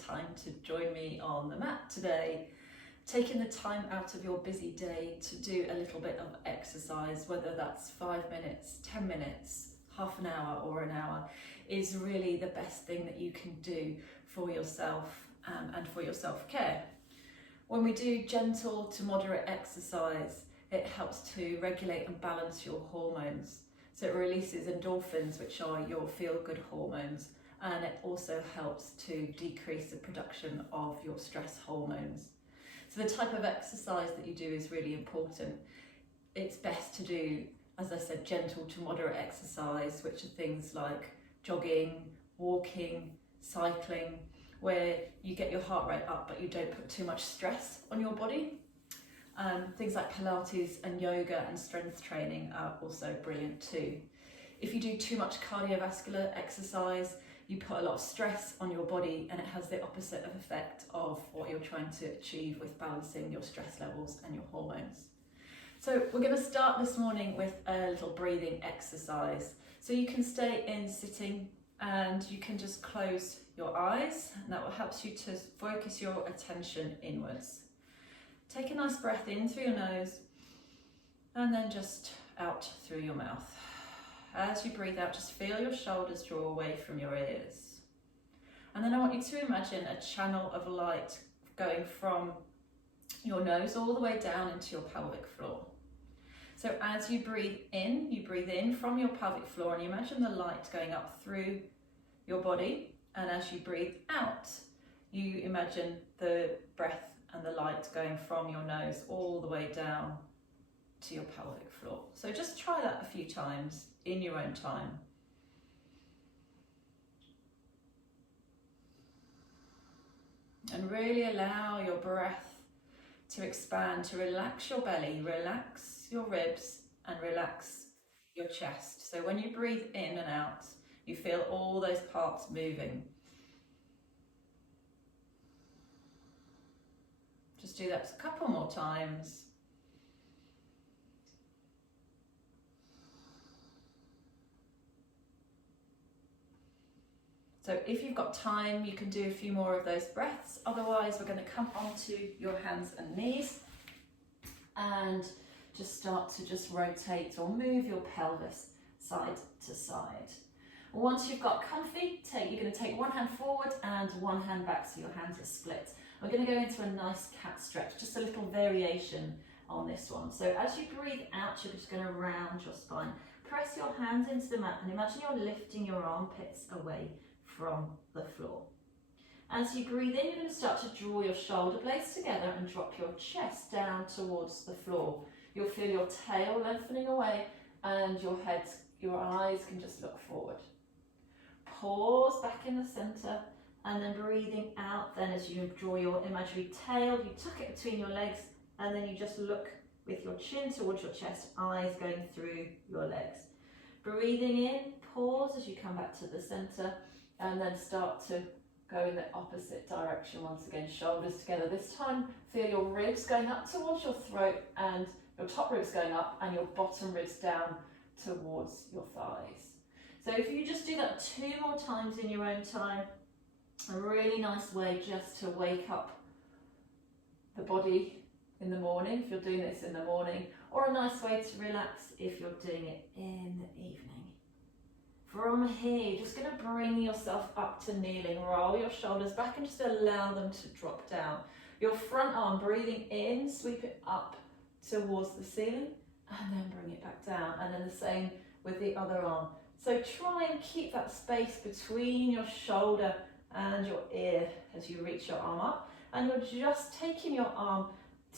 time to join me on the mat today, taking the time out of your busy day to do a little bit of exercise, whether that's 5 minutes, 10 minutes, half an hour or an hour, is really the best thing that you can do for yourself and for your self-care. When we do gentle to moderate exercise, it helps to regulate and balance your hormones. So it releases endorphins, which are your feel-good hormones, and it also helps to decrease the production of your stress hormones. So the type of exercise that you do is really important. It's best to do, as I said, gentle to moderate exercise, which are things like jogging, walking, cycling, where you get your heart rate up but you don't put too much stress on your body. Things like Pilates and yoga and strength training are also brilliant too. If you do too much cardiovascular exercise, you put a lot of stress on your body, and it has the opposite of effect of what you're trying to achieve with balancing your stress levels and your hormones. So we're going to start this morning with a little breathing exercise. So you can stay in sitting and you can just close your eyes, and that will help you to focus your attention inwards. Take a nice breath in through your nose and then just out through your mouth. As you breathe out, just feel your shoulders draw away from your ears. And then I want you to imagine a channel of light going from your nose all the way down into your pelvic floor. So as you breathe in from your pelvic floor, and you imagine the light going up through your body. And as you breathe out, you imagine the breath and the light going from your nose all the way down to your pelvic floor. So just try that a few times in your own time. And really allow your breath to expand, to relax your belly, relax your ribs and relax your chest. So when you breathe in and out, you feel all those parts moving. Just do that a couple more times. So if you've got time, you can do a few more of those breaths. Otherwise, we're going to come onto your hands and knees and just start to just rotate or move your pelvis side to side. Once you've got comfy, you're going to take one hand forward and one hand back so your hands are split. We're going to go into a nice cat stretch, just a little variation on this one. So as you breathe out, you're just going to round your spine. Press your hands into the mat and imagine you're lifting your armpits away from the floor. As you breathe in, you're going to start to draw your shoulder blades together and drop your chest down towards the floor. You'll feel your tail lengthening away and your eyes can just look forward. Pause back in the centre. And then breathing out, then as you draw your imaginary tail, you tuck it between your legs, and then you just look with your chin towards your chest, eyes going through your legs. Breathing in, pause as you come back to the centre, and then start to go in the opposite direction once again, shoulders together. This time, feel your ribs going up towards your throat, and your top ribs going up, and your bottom ribs down towards your thighs. So if you just do that 2 more times in your own time, a really nice way just to wake up the body in the morning, if you're doing this in the morning, or a nice way to relax if you're doing it in the evening. From here, you're just going to bring yourself up to kneeling, roll your shoulders back and just allow them to drop down. Your front arm, breathing in, sweep it up towards the ceiling and then bring it back down, and then the same with the other arm. So try and keep that space between your shoulder and your ear as you reach your arm up, and you're just taking your arm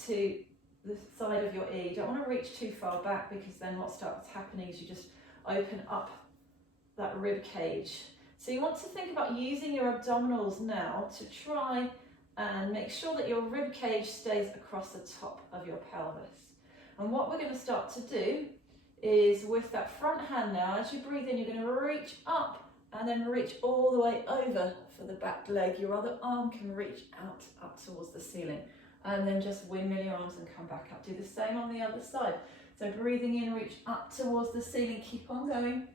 to the side of your ear. You don't want to reach too far back, because then what starts happening is you just open up that rib cage. So you want to think about using your abdominals now to try and make sure that your rib cage stays across the top of your pelvis. And what we're going to start to do is, with that front hand now, as you breathe in, you're going to reach up and then reach all the way over for the back leg. Your other arm can reach out up towards the ceiling, and then just windmill your arms and come back up. Do the same on the other side. So breathing in, reach up towards the ceiling, keep on going.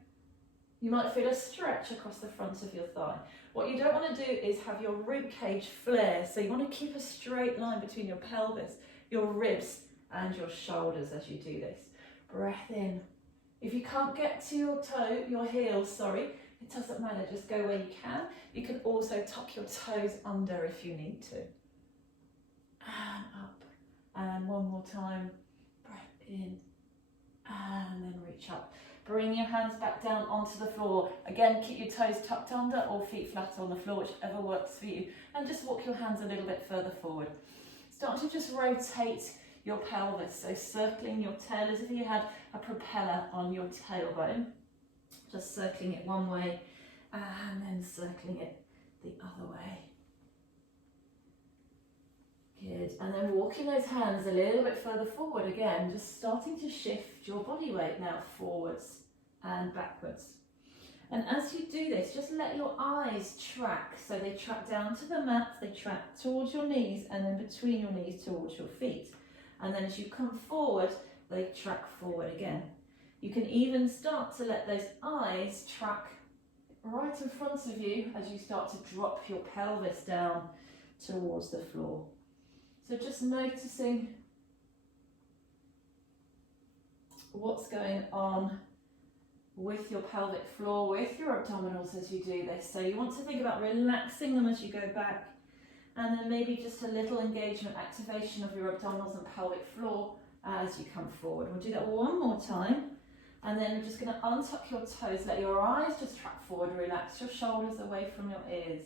You might feel a stretch across the front of your thigh. What you don't want to do is have your rib cage flare. So you want to keep a straight line between your pelvis, your ribs and your shoulders as you do this. Breath in. If you can't get to your heels, sorry, it doesn't matter, just go where you can. You can also tuck your toes under if you need to. And up. And one more time. Breath in. And then reach up. Bring your hands back down onto the floor. Again, keep your toes tucked under or feet flat on the floor, whichever works for you. And just walk your hands a little bit further forward. Start to just rotate your pelvis. So circling your tail as if you had a propeller on your tailbone. Just circling it one way and then circling it the other way. Good, and then walking those hands a little bit further forward again, just starting to shift your body weight now forwards and backwards. And as you do this, just let your eyes track. So they track down to the mat, they track towards your knees and then between your knees towards your feet. And then as you come forward, they track forward again. You can even start to let those eyes track right in front of you as you start to drop your pelvis down towards the floor. So just noticing what's going on with your pelvic floor, with your abdominals as you do this. So you want to think about relaxing them as you go back, and then maybe just a little engagement, activation of your abdominals and pelvic floor as you come forward. We'll do that one more time. And then we're just going to untuck your toes, let your eyes just track forward, relax your shoulders away from your ears,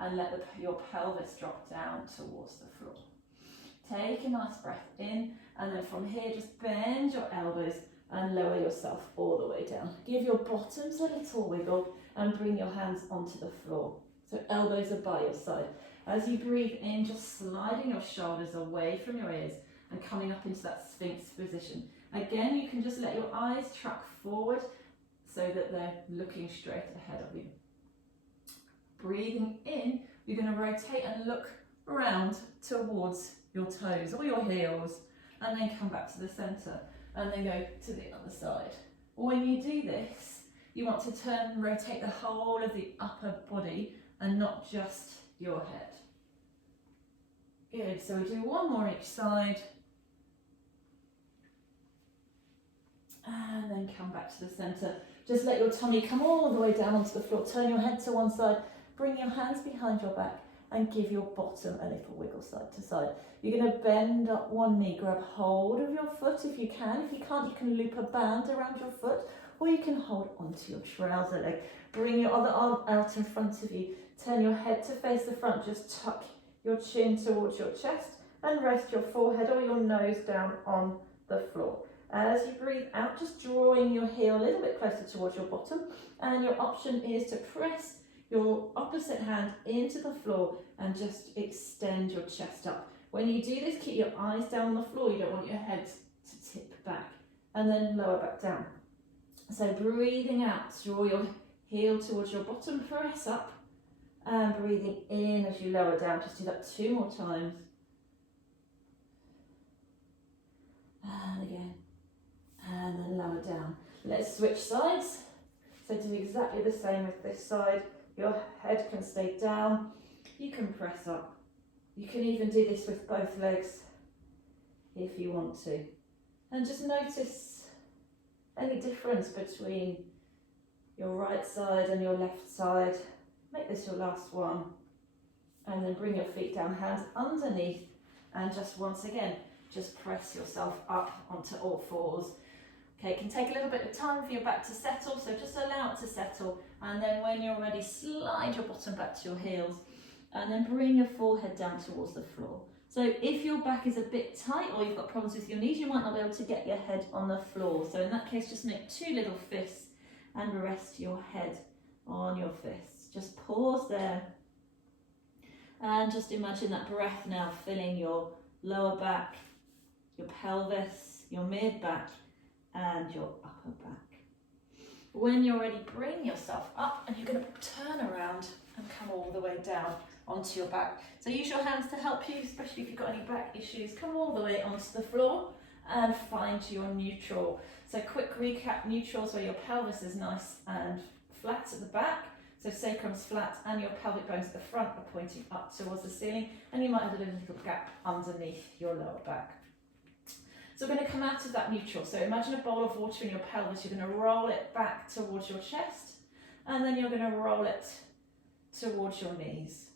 and let your pelvis drop down towards the floor. Take a nice breath in, and then from here just bend your elbows and lower yourself all the way down. Give your bottoms a little wiggle and bring your hands onto the floor. So elbows are by your side. As you breathe in, just sliding your shoulders away from your ears and coming up into that Sphinx position. Again, you can just let your eyes track forward so that they're looking straight ahead of you. Breathing in, you're going to rotate and look around towards your toes or your heels, and then come back to the center and then go to the other side. When you do this, you want to turn and rotate the whole of the upper body and not just your head. Good, so we do one more each side. And then come back to the center. Just let your tummy come all the way down onto the floor. Turn your head to one side, bring your hands behind your back and give your bottom a little wiggle side to side. You're going to bend up one knee, grab hold of your foot if you can. If you can't, you can loop a band around your foot, or you can hold onto your trouser leg. Bring your other arm out in front of you. Turn your head to face the front. Just tuck your chin towards your chest and rest your forehead or your nose down on the floor. As you breathe out, just drawing your heel a little bit closer towards your bottom, and your option is to press your opposite hand into the floor and just extend your chest up. When you do this, keep your eyes down on the floor. You don't want your head to tip back, and then lower back down. So breathing out, draw your heel towards your bottom, press up, and breathing in as you lower down. Just do that 2 more times. And again. And then lower down. Let's switch sides. So do exactly the same with this side. Your head can stay down. You can press up. You can even do this with both legs if you want to. And just notice any difference between your right side and your left side. Make this your last one. And then bring your feet down, hands underneath, and just once again, just press yourself up onto all fours. Okay, it can take a little bit of time for your back to settle, so just allow it to settle, and then when you're ready, slide your bottom back to your heels, and then bring your forehead down towards the floor. So if your back is a bit tight or you've got problems with your knees, you might not be able to get your head on the floor. So in that case, just make 2 little fists and rest your head on your fists. Just pause there, and just imagine that breath now filling your lower back, your pelvis, your mid-back, and your upper back. When you're ready, bring yourself up, and you're going to turn around and come all the way down onto your back. So use your hands to help you, especially if you've got any back issues. Come all the way onto the floor and find your neutral. So quick recap, neutrals where your pelvis is nice and flat at the back. So sacrum's flat and your pelvic bones at the front are pointing up towards the ceiling, and you might have a little gap underneath your lower back. So we're going to come out of that neutral. So imagine a bowl of water in your pelvis. You're going to roll it back towards your chest, and then you're going to roll it towards your knees.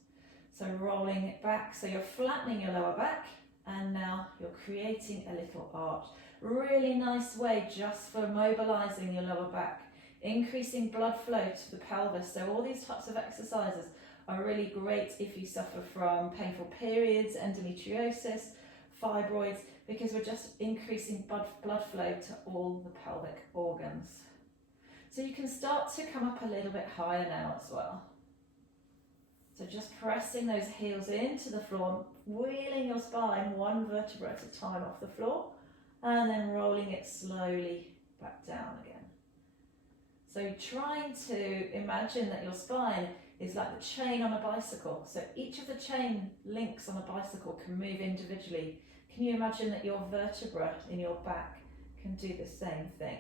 So rolling it back, so you're flattening your lower back, and now you're creating a little arch. Really nice way just for mobilizing your lower back, increasing blood flow to the pelvis. So all these types of exercises are really great if you suffer from painful periods, endometriosis, fibroids, because we're just increasing blood flow to all the pelvic organs. So you can start to come up a little bit higher now as well. So just pressing those heels into the floor, wheeling your spine one vertebra at a time off the floor, and then rolling it slowly back down again. So trying to imagine that your spine is like the chain on a bicycle. So each of the chain links on a bicycle can move individually. Can you imagine that your vertebra in your back can do the same thing?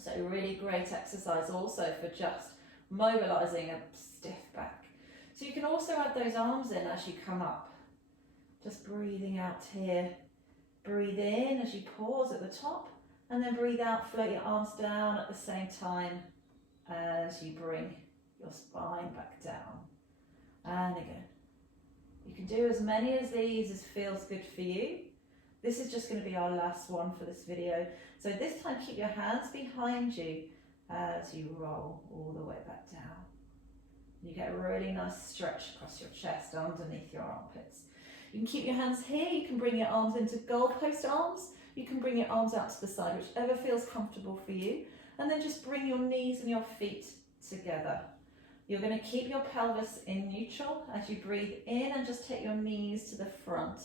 So really great exercise also for just mobilizing a stiff back. So you can also add those arms in as you come up. Just breathing out here. Breathe in as you pause at the top, and then breathe out, float your arms down at the same time as you bring your spine back down. And again. You can do as many of these as feels good for you. This is just going to be our last one for this video. So this time keep your hands behind you as you roll all the way back down. You get a really nice stretch across your chest underneath your armpits. You can keep your hands here, you can bring your arms into goalpost arms, you can bring your arms out to the side, whichever feels comfortable for you, and then just bring your knees and your feet together. You're going to keep your pelvis in neutral as you breathe in and just take your knees to the front.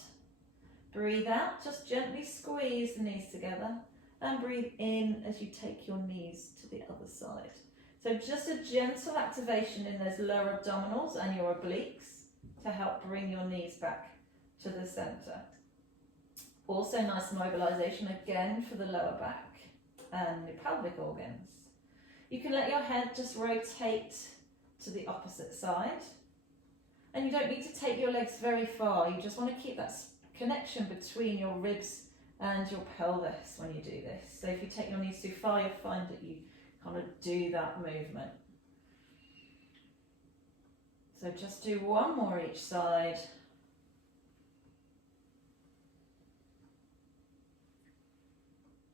Breathe out, just gently squeeze the knees together, and breathe in as you take your knees to the other side. So just a gentle activation in those lower abdominals and your obliques to help bring your knees back to the center. Also nice mobilization again for the lower back and the pelvic organs. You can let your head just rotate to the opposite side, and you don't need to take your legs very far. You just want to keep that connection between your ribs and your pelvis when you do this. So if you take your knees too far, you'll find that you kind of do that movement. So just do one more each side.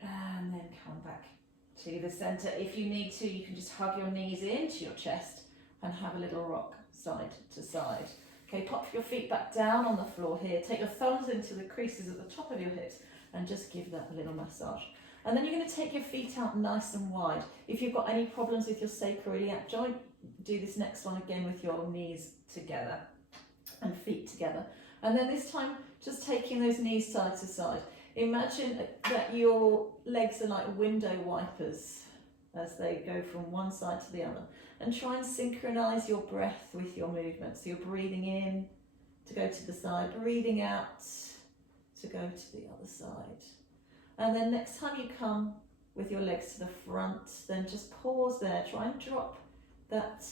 And then come back to the center. If you need to, you can just hug your knees into your chest and have a little rock side to side. Okay, pop your feet back down on the floor here. Take your thumbs into the creases at the top of your hips and just give that a little massage. And then you're going to take your feet out nice and wide. If you've got any problems with your sacroiliac joint, do this next one again with your knees together and feet together. And then this time, just taking those knees side to side. Imagine that your legs are like window wipers as they go from one side to the other. And try and synchronize your breath with your movement. So you're breathing in to go to the side, breathing out to go to the other side. And then next time you come with your legs to the front, then just pause there. Try and drop that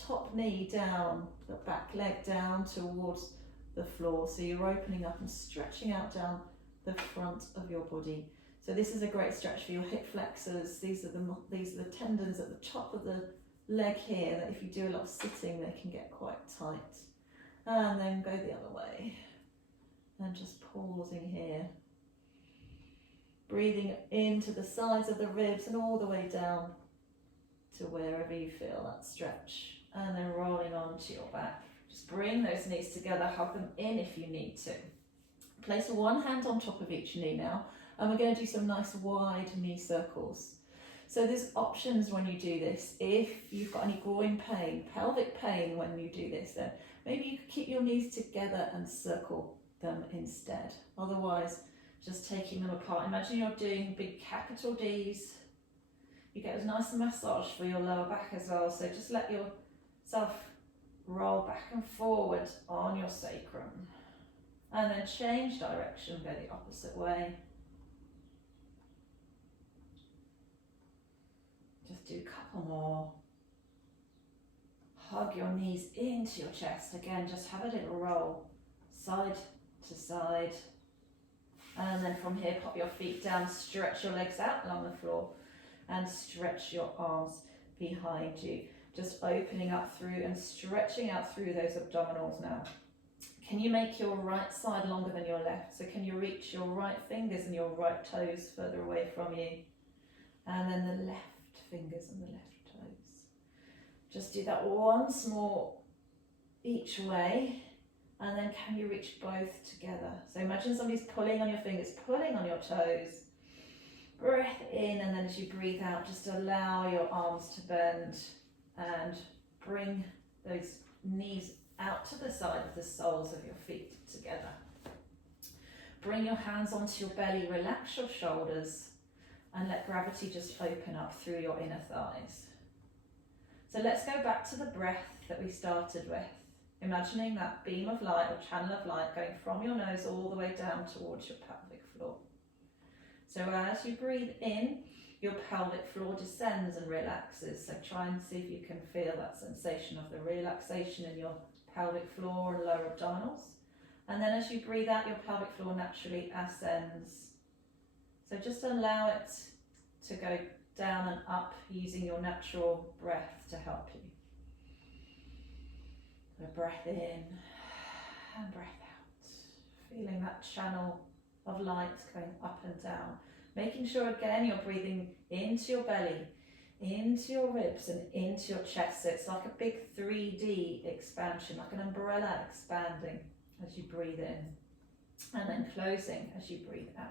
top knee down, the back leg down towards the floor. So you're opening up and stretching out down the front of your body. So this is a great stretch for your hip flexors. These are the tendons at the top of the leg here that if you do a lot of sitting, they can get quite tight. And then go the other way. And just pausing here. Breathing into the sides of the ribs and all the way down to wherever you feel that stretch. And then rolling onto your back. Just bring those knees together, hug them in if you need to. Place one hand on top of each knee now, and we're going to do some nice wide knee circles. So there's options when you do this. If you've got any groin pain, pelvic pain when you do this, then maybe you could keep your knees together and circle them instead. Otherwise, just taking them apart. Imagine you're doing big capital Ds. You get a nice massage for your lower back as well. So just let yourself roll back and forward on your sacrum. And then change direction, go the opposite way. Just do a couple more. hug your knees into your chest. Again, just have a little roll, side to side. And then from here, pop your feet down, stretch your legs out along the floor and stretch your arms behind you. Just opening up through and stretching out through those abdominals now. Can you make your right side longer than your left? So can you reach your right fingers and your right toes further away from you? And then the left fingers and the left toes. Just do that once more each way. And then can you reach both together? So imagine somebody's pulling on your fingers, pulling on your toes. Breath in, and then as you breathe out, just allow your arms to bend and bring those knees out to the side of the soles of your feet together. Bring your hands onto your belly, relax your shoulders, and let gravity just open up through your inner thighs. So let's go back to the breath that we started with. Imagining that beam of light or channel of light going from your nose all the way down towards your pelvic floor. So as you breathe in, your pelvic floor descends and relaxes. So try and see if you can feel that sensation of the relaxation in your pelvic floor and lower abdominals. And then as you breathe out, your pelvic floor naturally ascends. So just allow it to go down and up using your natural breath to help you. So breath in and breath out. Feeling that channel of light going up and down. Making sure again you're breathing into your belly, into your ribs and into your chest. So it's like a big 3D expansion, like an umbrella expanding as you breathe in and then closing as you breathe out.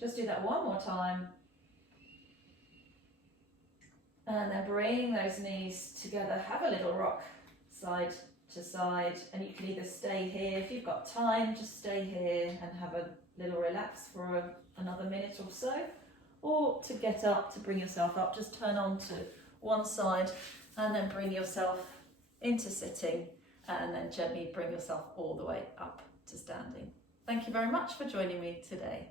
Just do that one more time. And then bring those knees together. Have a little rock side to side, and you can either stay here if you've got time, just stay here and have a little relax for another minute or so, or to get up, to bring yourself up, just turn on to one side and then bring yourself into sitting and then gently bring yourself all the way up to standing. Thank you very much for joining me today.